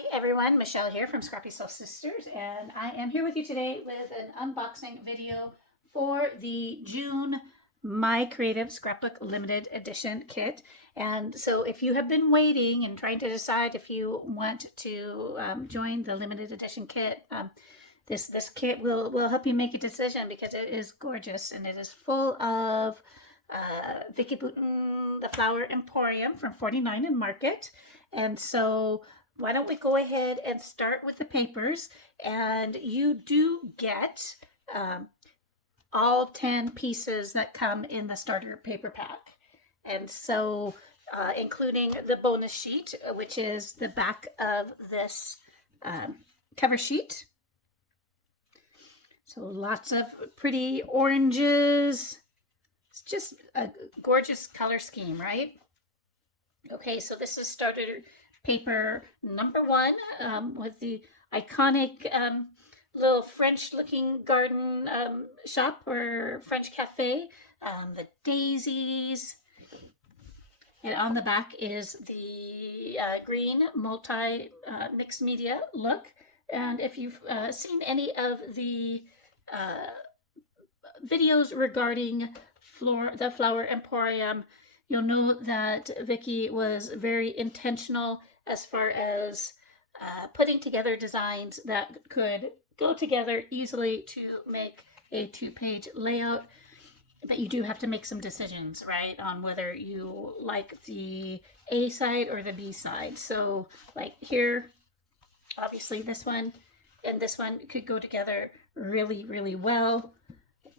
Hi everyone, Michelle here from Scrappy Soul Sisters, and I am here with you today with an unboxing video for the June My Creative Scrapbook Limited Edition kit. And so if you have been waiting and trying to decide if you want to join the limited edition kit, this kit will help you make a decision because it is gorgeous and it is full of Vicki Boutin, the Flower Emporium from 49 in Market. And so why don't we go ahead and start with the papers, and you do get all 10 pieces that come in the starter paper pack. And so including the bonus sheet, which is the back of this cover sheet. So lots of pretty oranges. It's just a gorgeous color scheme, right? Okay, so this is starter paper number 1 with the iconic little French looking garden shop or French cafe, the daisies. And on the back is the green multi mixed media look. And if you've seen any of the videos regarding the Flower Emporium, you'll know that Vicki was very intentional as far as putting together designs that could go together easily to make a 2-page layout. But you do have to make some decisions, right, on whether you like the A side or the B side. So like here, obviously this one and this one could go together really, really well.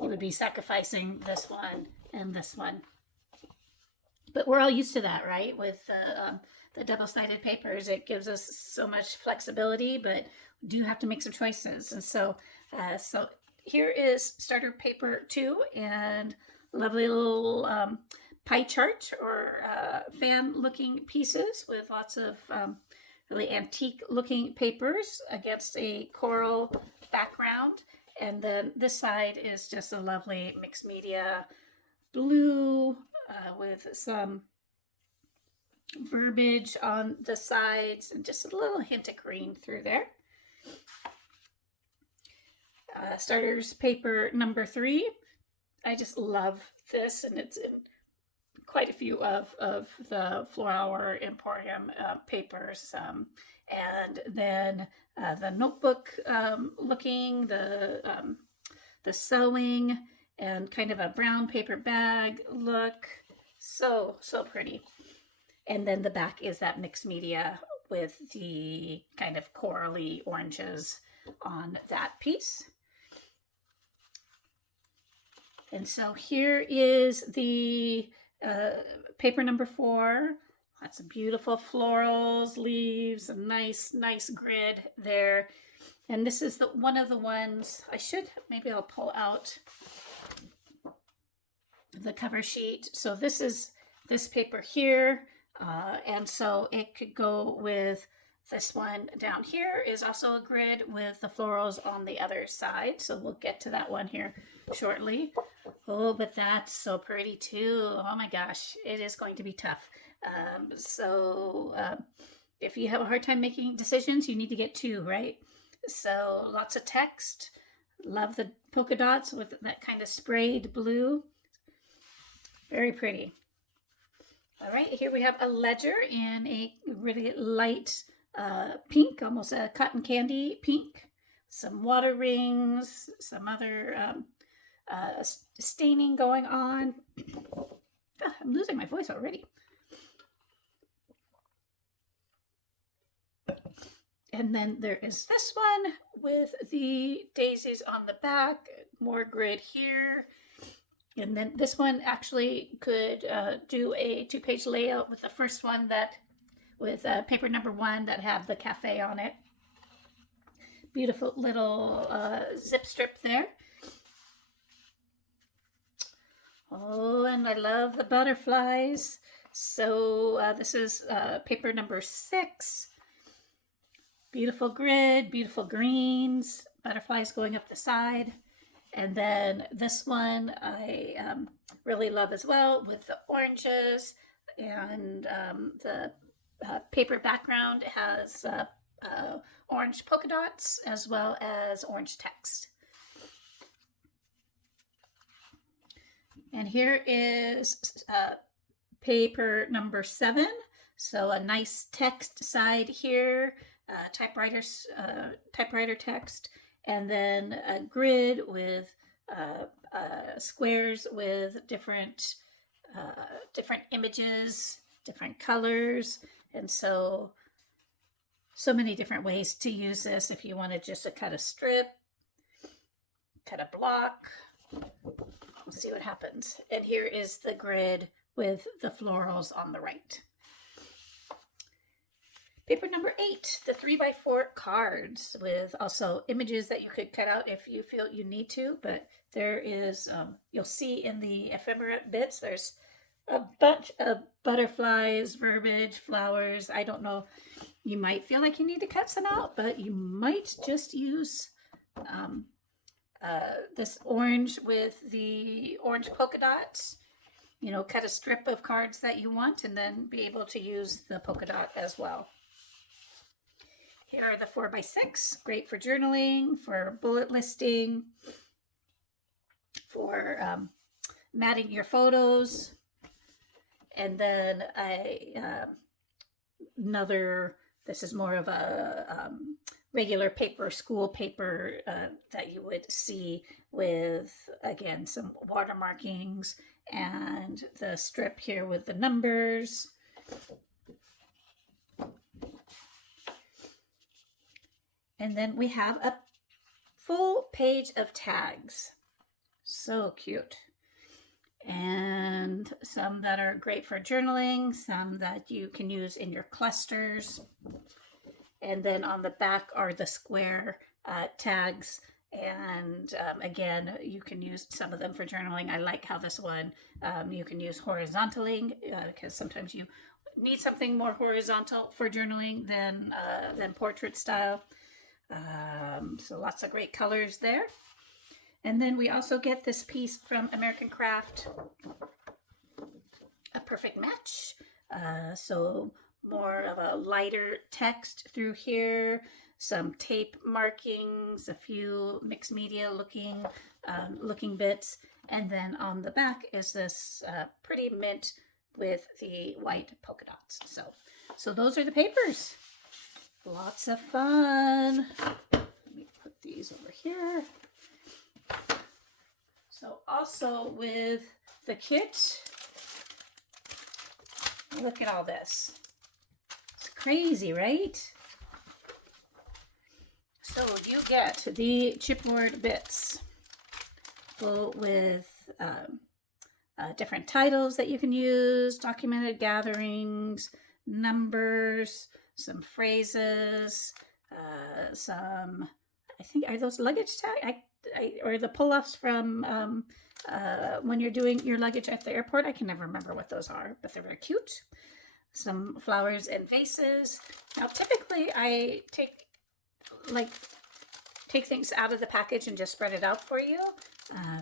You would be sacrificing this one and this one. But we're all used to that, right? With the double-sided papers, it gives us so much flexibility, but we do have to make some choices. And so here is starter paper 2, and lovely little pie chart or fan-looking pieces with lots of really antique-looking papers against a coral background. And then this side is just a lovely mixed media blue with some verbiage on the sides and just a little hint of green through there. Starters paper number 3. I just love this, and it's in quite a few of the Flower Emporium papers. And then the notebook looking, the sewing, and kind of a brown paper bag look. So pretty. And then the back is that mixed media with the kind of corally oranges on that piece. And so here is the paper number 4. Lots of beautiful florals, leaves, a nice grid there. And this is one of the ones maybe I'll pull out the cover sheet. So this is this paper here. And so it could go with this one down here is also a grid with the florals on the other side. So we'll get to that one here shortly. Oh, but that's so pretty too. Oh my gosh, it is going to be tough. If you have a hard time making decisions, you need to get 2, right? So lots of text. Love the polka dots with that kind of sprayed blue. Very pretty. All right, here we have a ledger in a really light pink, almost a cotton candy pink. Some water rings, some other staining going on. I'm losing my voice already. And then there is this one with the daisies on the back, more grid here. And then this one actually could do a 2-page layout with the first one with paper number 1 that have the cafe on it. Beautiful little zip strip there. Oh, and I love the butterflies. So this is paper number 6. Beautiful grid, beautiful greens, butterflies going up the side. And then this one I really love as well with the oranges, and the paper background has orange polka dots as well as orange text. And here is paper number 7. So a nice text side here, typewriter text, and then a grid with squares with different images, different colors, and so many different ways to use this. If you wanted just to cut a strip, cut a block, we'll see what happens. And here is the grid with the florals on the right. Paper number 8, the 3x4 cards with also images that you could cut out if you feel you need to, but there is, you'll see in the ephemera bits, there's a bunch of butterflies, verbiage, flowers. I don't know, you might feel like you need to cut some out, but you might just use this orange with the orange polka dots. You know, cut a strip of cards that you want and then be able to use the polka dot as well. Here are the 4x6, great for journaling, for bullet listing, for matting your photos. And then this is more of a regular paper, school paper that you would see with, again, some water markings and the strip here with the numbers. And then we have a full page of tags. So cute. And some that are great for journaling, some that you can use in your clusters. And then on the back are the square tags. And again, you can use some of them for journaling. I like how this one, you can use horizontally because sometimes you need something more horizontal for journaling than portrait style. So lots of great colors there. And then we also get this piece from American Craft, a perfect match. So more of a lighter text through here, some tape markings, a few mixed media looking bits. And then on the back is this pretty mint with the white polka dots. So those are the papers. Lots of fun. Let me put these over here. So also with the kit, look at all this. It's crazy, right? So you get the chipboard bits full with different titles that you can use, documented gatherings, numbers, some phrases, some, I think, are those luggage tags? Or the pull-offs from when you're doing your luggage at the airport. I can never remember what those are, but they're very cute. Some flowers and vases. Now, typically I take things out of the package and just spread it out for you.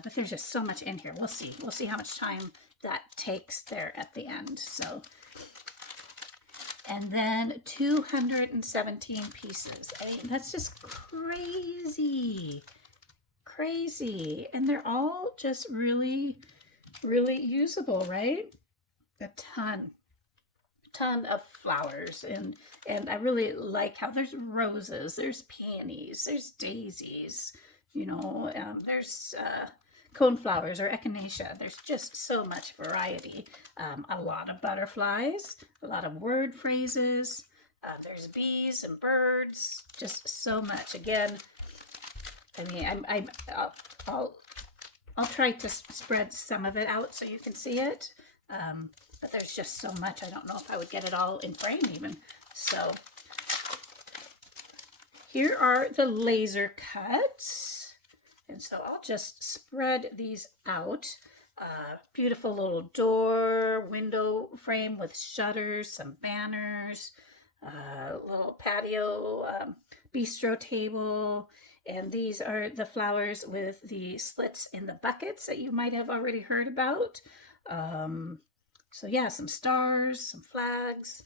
But there's just so much in here. We'll see. We'll see how much time that takes there at the end. So, and then 217 pieces. That's just crazy. Crazy. And they're all just really, really usable, right? A ton of flowers, and I really like how there's roses, there's peonies, there's daisies, you know, there's coneflowers or echinacea. There's just so much variety. A lot of butterflies, a lot of word phrases, there's bees and birds, just so much. Again, I mean, I'll try to spread some of it out so you can see it. But there's just so much. I don't know if I would get it all in frame even. So here are the laser cuts. And so I'll just spread these out. Beautiful little door, window frame with shutters, some banners, little patio, bistro table. And these are the flowers with the slits in the buckets that you might have already heard about. So yeah, some stars, some flags.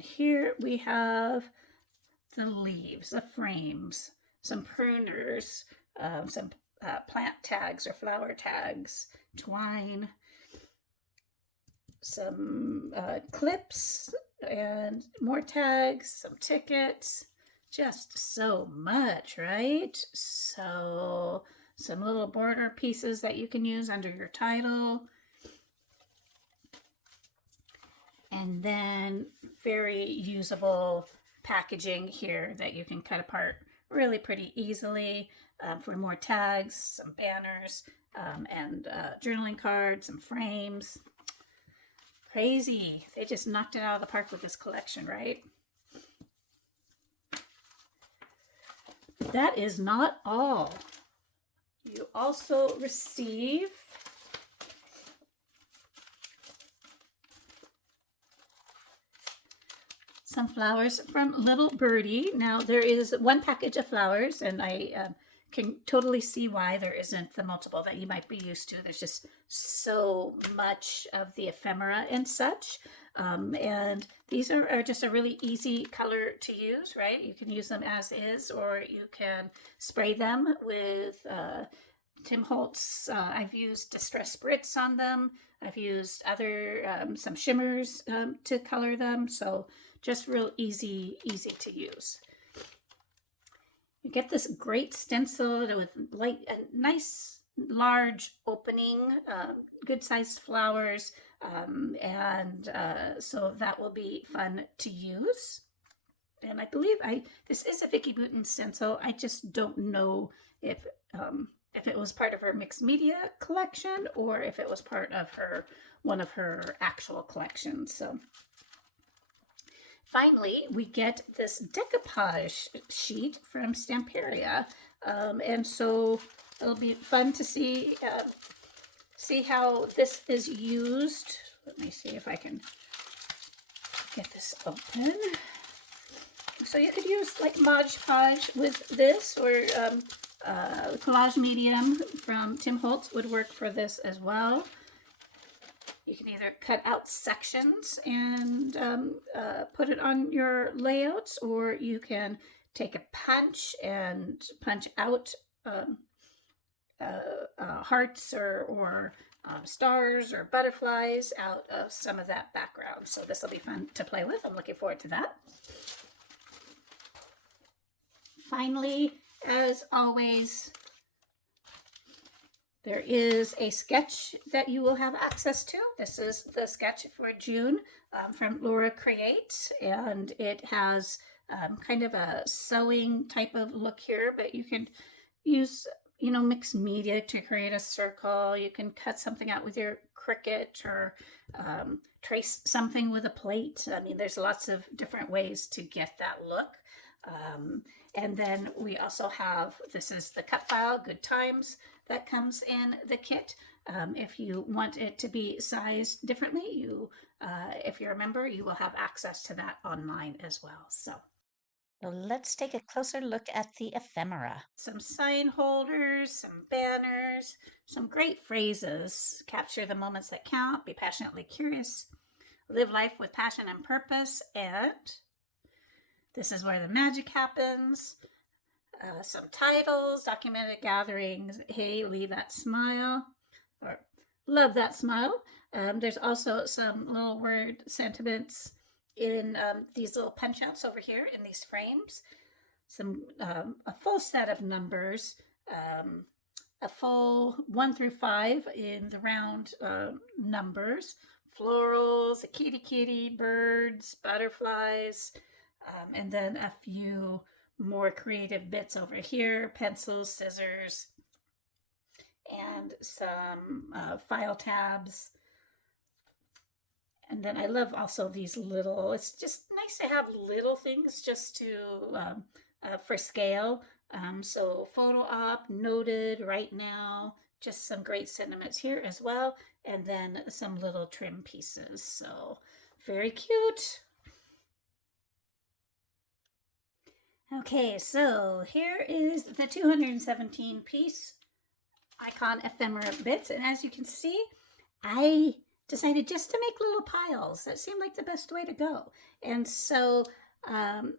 And here we have the leaves, the frames, some pruners, some plant tags or flower tags, twine, some clips and more tags, some tickets, just so much, right? So some little border pieces that you can use under your title. And then very usable packaging here that you can cut apart really pretty easily for more tags, some banners, and journaling cards, some frames. Crazy. They just knocked it out of the park with this collection, right? That is not all. You also receive some flowers from Little Birdie. Now there is one package of flowers, and I can totally see why there isn't the multiple that you might be used to. There's just so much of the ephemera and such. And these are just a really easy color to use, right? You can use them as is, or you can spray them with Tim Holtz. I've used Distress Spritz on them. I've used other, some shimmers to color them. So just real easy to use. You get this great stencil with a nice large opening, good sized flowers, and so that will be fun to use. And I believe this is a Vicki Boutin stencil. I just don't know if it was part of her mixed media collection or if it was part of one of her actual collections. So finally, we get this decoupage sheet from Stamperia, and so it'll be fun to see how this is used. Let me see if I can get this open. So you could use like Mod Podge with this, or collage medium from Tim Holtz would work for this as well. You can either cut out sections and put it on your layouts, or you can take a punch and punch out hearts or stars or butterflies out of some of that background. So this will be fun to play with. I'm looking forward to that. Finally, as always, there is a sketch that you will have access to. This is the sketch for June from Laura Creates, and it has kind of a sewing type of look here, but you can use, mixed media to create a circle. You can cut something out with your Cricut, or trace something with a plate. I mean, there's lots of different ways to get that look. And then we also have, this is the cut file, Good Times, that comes in the kit. If you want it to be sized differently, if you're a member, you will have access to that online as well. So let's take a closer look at the ephemera. Some sign holders, some banners, some great phrases. Capture the moments that count, be passionately curious, live life with passion and purpose, and this is where the magic happens. Some titles, documented gatherings, hey, leave that smile, or love that smile. There's also some little word sentiments in these little punch outs over here in these frames. Some a full set of numbers, a full 1 through 5 in the round numbers, florals, a kitty, birds, butterflies, and then a few more creative bits over here, pencils, scissors, and some file tabs. And then I love also these little, it's just nice to have little things just to, for scale. So photo op, noted, right now, just some great sentiments here as well. And then some little trim pieces. So very cute. Okay, so here is the 217 piece icon ephemera bits, and as you can see, I decided just to make little piles. That seemed like the best way to go. And so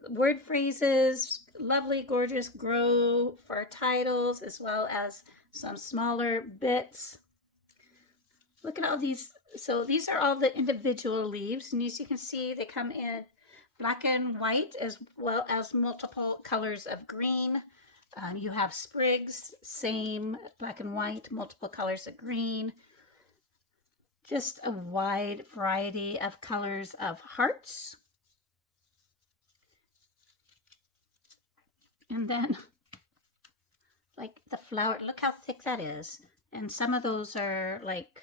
word phrases, lovely, gorgeous, grow for titles, as well as some smaller bits. Look at all these. So these are all the individual leaves, and as you can see, they come in black and white as well as multiple colors of green. You have sprigs, same black and white, multiple colors of green. Just a wide variety of colors of hearts. And then, like the flower, look how thick that is. And some of those are like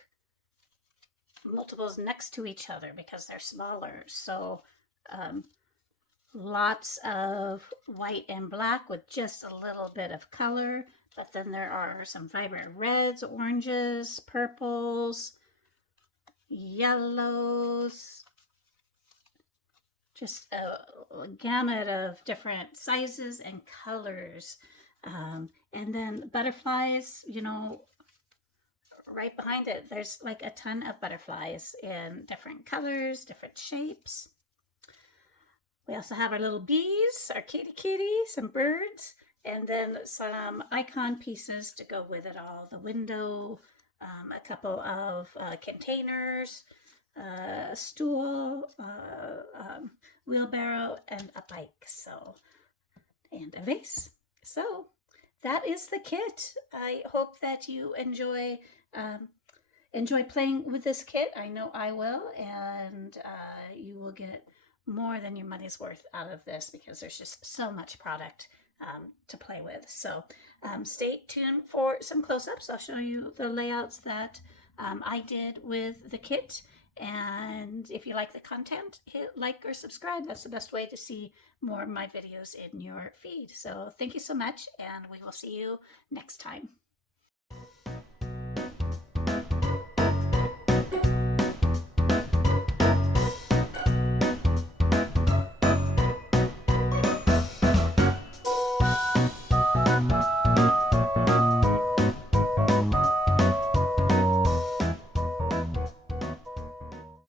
multiples next to each other because they're smaller. So lots of white and black with just a little bit of color. But then there are some vibrant reds, oranges, purples, yellows, just a gamut of different sizes and colors. And then butterflies, you know, right behind it, there's like a ton of butterflies in different colors, different shapes. We also have our little bees, our kitty, some birds, and then some icon pieces to go with it all. The window, a couple of containers, a stool, wheelbarrow, and a bike. So, and a vase. So that is the kit. I hope that you enjoy playing with this kit. I know I will, and you will get more than your money's worth out of this because there's just so much product to play with. So stay tuned for some close-ups. I'll show you the layouts that I did with the kit. And if you like the content, hit like or subscribe. That's the best way to see more of my videos in your feed. So thank you so much, and we will see you next time.